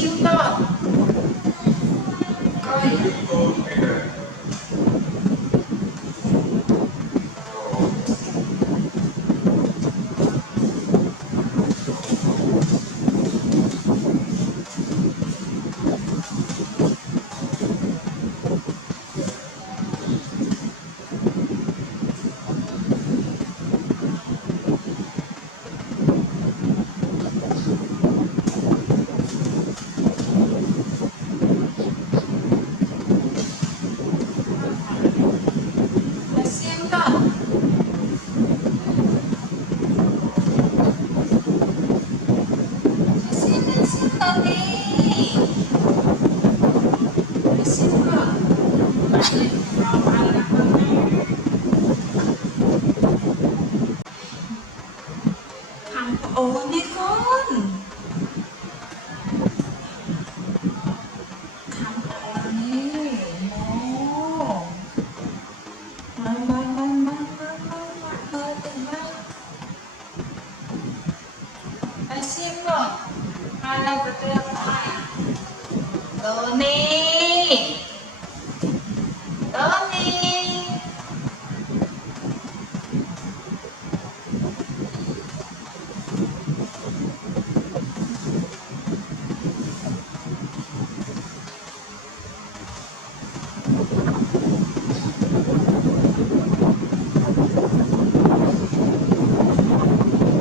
Sim to. Coi. Sim to. Sim to đi. Sim to. Thằng ồn đi con. Thằng ồn đi. Mồ. Sim to. Hai betul apa? Tony. Tony.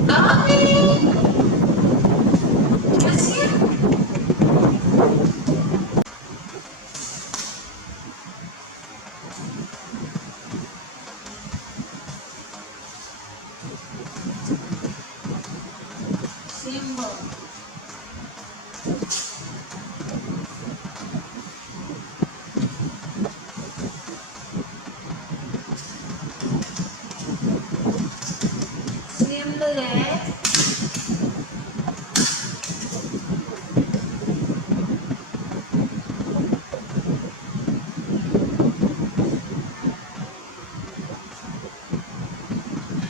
Tony. Sim. Sim. Sim deh.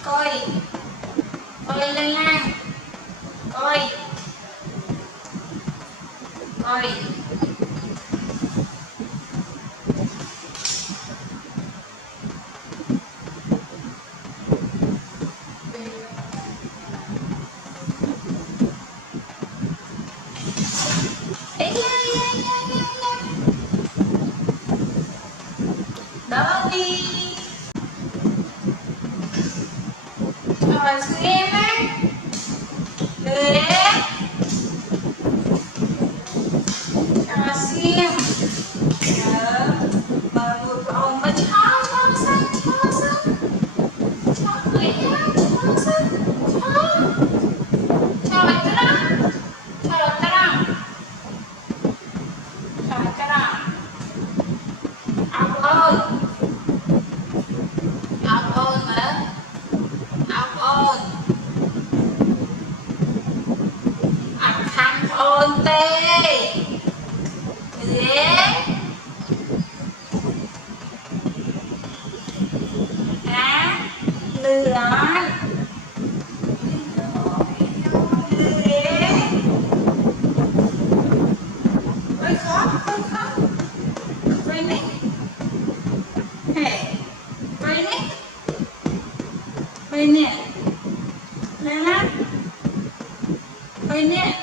Coi. Coi lên nha. Coi. Coi. Ê, đó đi. Rồi xem á. Được. Rồi xem. Mà vừa còn mà cho xanh, cho xanh. Cho người ta, cho xanh. Cho lại cái đó. Cho lại cái đó. Cho lại cái đó. Ông ơi. Ông ơi mà. Ông ơi. Anh khăn ôn tê. Dễ. Hả? Lửa. Dễ. Ôi khó, ôi khó. Quay nè. Hey. Quay nè. Quay nè. Nè. Quay nè.